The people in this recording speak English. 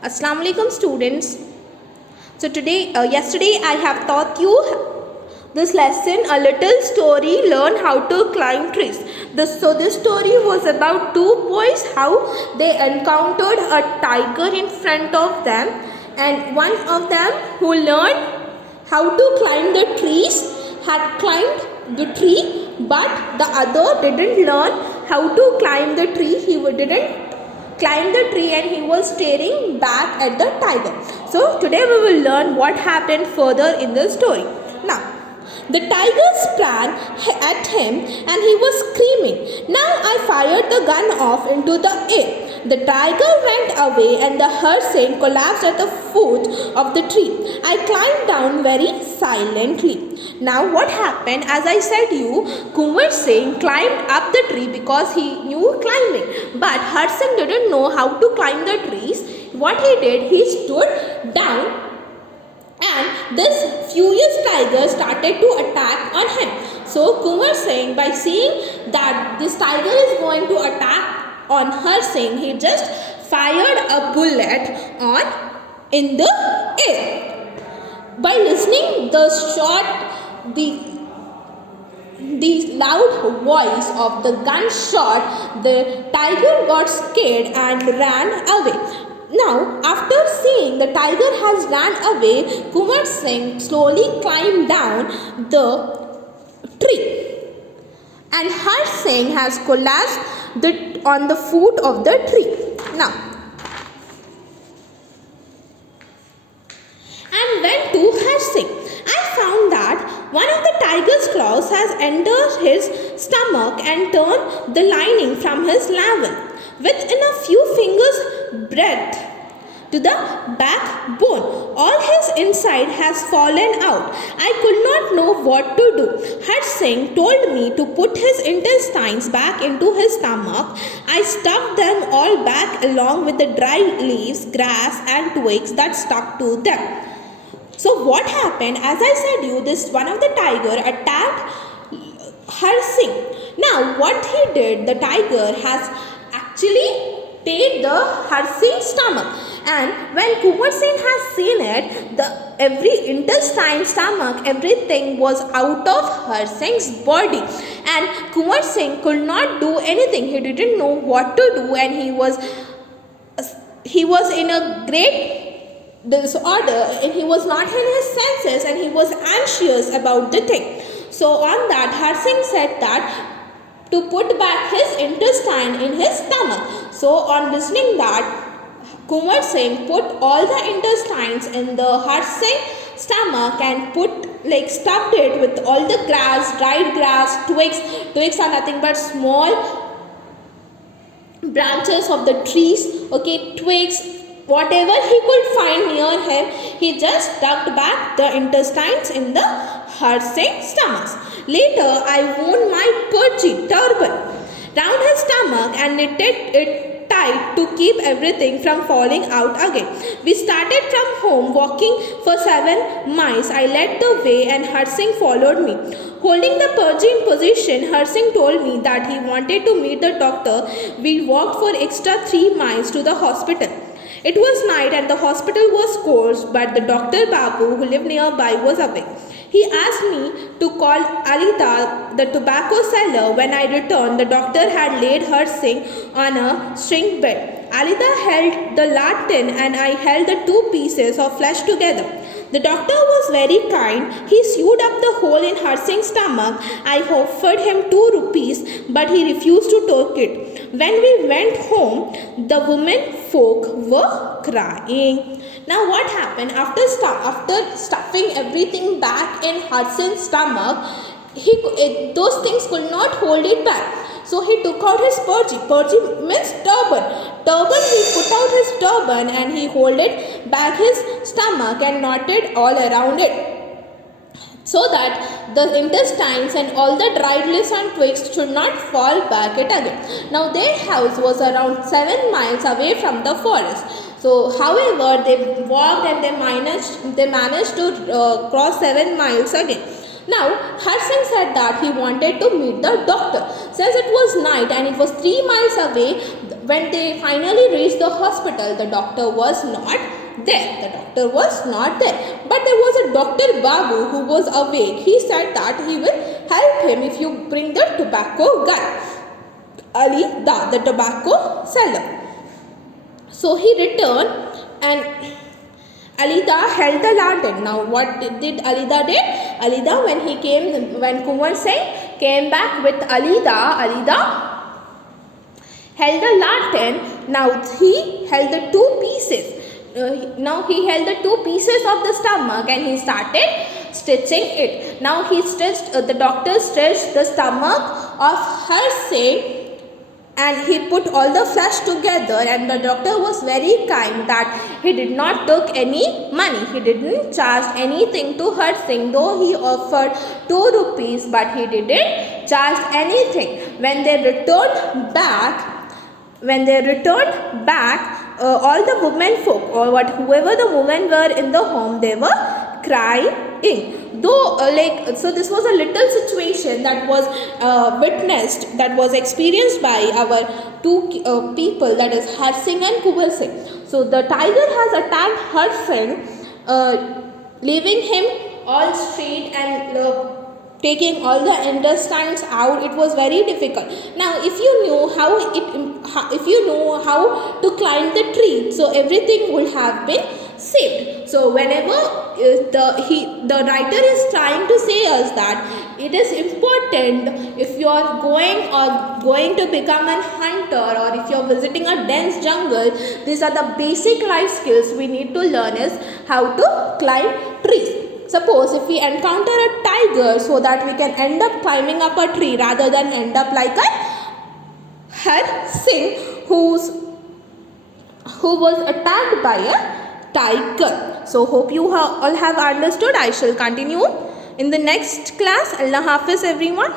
Assalamu alaikum students. Yesterday I have taught you this lesson, a little story, learn how to climb trees. This story was about two boys, how they encountered a tiger in front of them, and one of them who learned how to climb the trees had climbed the tree, but the other didn't learn how to climb the tree. He didn't climb the tree and he was staring back at the tiger. So today we will learn what happened further in the story. Now, the tiger sprang at him and he was screaming. Now I fired the gun off into the air. The tiger went away and the Harsing collapsed at the foot of the tree. I climbed down very silently. Now what happened? As I said you, Kunwar Singh climbed up the tree because he knew climbing. But Harsing didn't know how to climb the trees. What he did, he stood down and this furious tiger started to attack on him. So Kunwar Singh, by seeing that this tiger is going to attack on Harsing, he just fired a bullet in the air. By listening the loud voice of the gunshot, the tiger got scared and ran away. Now, after seeing the tiger has ran away, Kunwar Singh slowly climbed down the tree, and Harsing has collapsed on the foot of the tree. Now, and went to Harsing. I found that one of the tiger's claws has entered his stomach and turned the lining from his navel within a few fingers' breadth to the backbone. All his inside has fallen out. I could not know what to do. Harsing told me to put his intestines back into his stomach. I stuffed them all back along with the dry leaves, grass and twigs that stuck to them. So what happened? As I said you, this one of the tiger attacked Harsing. Now what he did, the tiger has actually take the Harsing stomach, and when Kunwar Singh has seen it, every intestine, stomach, everything was out of Harsing's body, and Kunwar Singh could not do anything. He didn't know what to do, and he was in a great disorder, and he was not in his senses, and he was anxious about the thing. So on that, Harsing said that to put back his intestine in his stomach. So on listening that, Kunwar Singh put all the intestines in the Harsing stomach and stuffed it with all the grass, dried grass, twigs. Twigs are nothing but small branches of the trees, twigs, whatever he could find near him, he just tucked back the intestines in the Harsing stomachs. Later, I wore my purji turban round his stomach and knitted it tight to keep everything from falling out again. We started from home, walking for 7 miles. I led the way and Harsing followed me. Holding the purji in position, Harsing told me that he wanted to meet the doctor. We walked for extra 3 miles to the hospital. It was night and the hospital was closed, but the Dr. Babu, who lived nearby, was awake. He asked me to call Alida, the tobacco seller. When I returned, the doctor had laid Harsing on a string bed. Alida held the lantern and I held the two pieces of flesh together. The doctor was very kind. He sewed up the hole in Harsing's stomach. I offered him 2 rupees, but he refused to take it. When we went home, the women folk were crying. Now what happened? After stuffing everything back in Harsing's stomach, those things could not hold it back. So he took out his purji. Purji means turban. Turban, he put out his turban and he holded back his stomach and knotted all around it, so that the intestines and all the dried leaves and twigs should not fall back it again. Now their house was around 7 miles away from the forest. So however, they walked and they managed to cross 7 miles again. Now, Harsing said that he wanted to meet the doctor. Since it was night and it was 3 miles away, when they finally reached the hospital, the doctor was not there. The doctor was not there. But there was a Dr. Babu who was awake. He said that he will help him if you bring the tobacco guy, Ali Da, the tobacco seller. So he returned and Alida held the lantern. Now what did Alida did? Alida, when Kunwar Singh came back with Alida, Alida held the lantern. Now he held the two pieces. Now he held the two pieces of the stomach and he started stitching it. Now the doctor stitched the stomach of Har Singh and he put all the flesh together, and the doctor was very kind that he did not took any money. He didn't charge anything to Har Singh, though he offered 2 rupees, but he didn't charge anything. When they returned back, all the women folk or whoever the women were in the home, they were crying. Though so this was a little situation that was witnessed, that was experienced by our two people, that is Har Singh and Kunwar Singh. So the tiger has attacked Har Singh, leaving him all straight and taking all the intestines out. It was very difficult. Now if you know how to climb the tree, so everything would have been saved. So whenever the writer is trying to say us that it is important, if you are going to become a hunter, or if you are visiting a dense jungle, these are the basic life skills we need to learn, is how to climb trees. Suppose if we encounter a tiger, so that we can end up climbing up a tree rather than end up like a Har Singh who was attacked by a tiger. So hope you all have understood. I shall continue in the next class. Allah Hafiz everyone.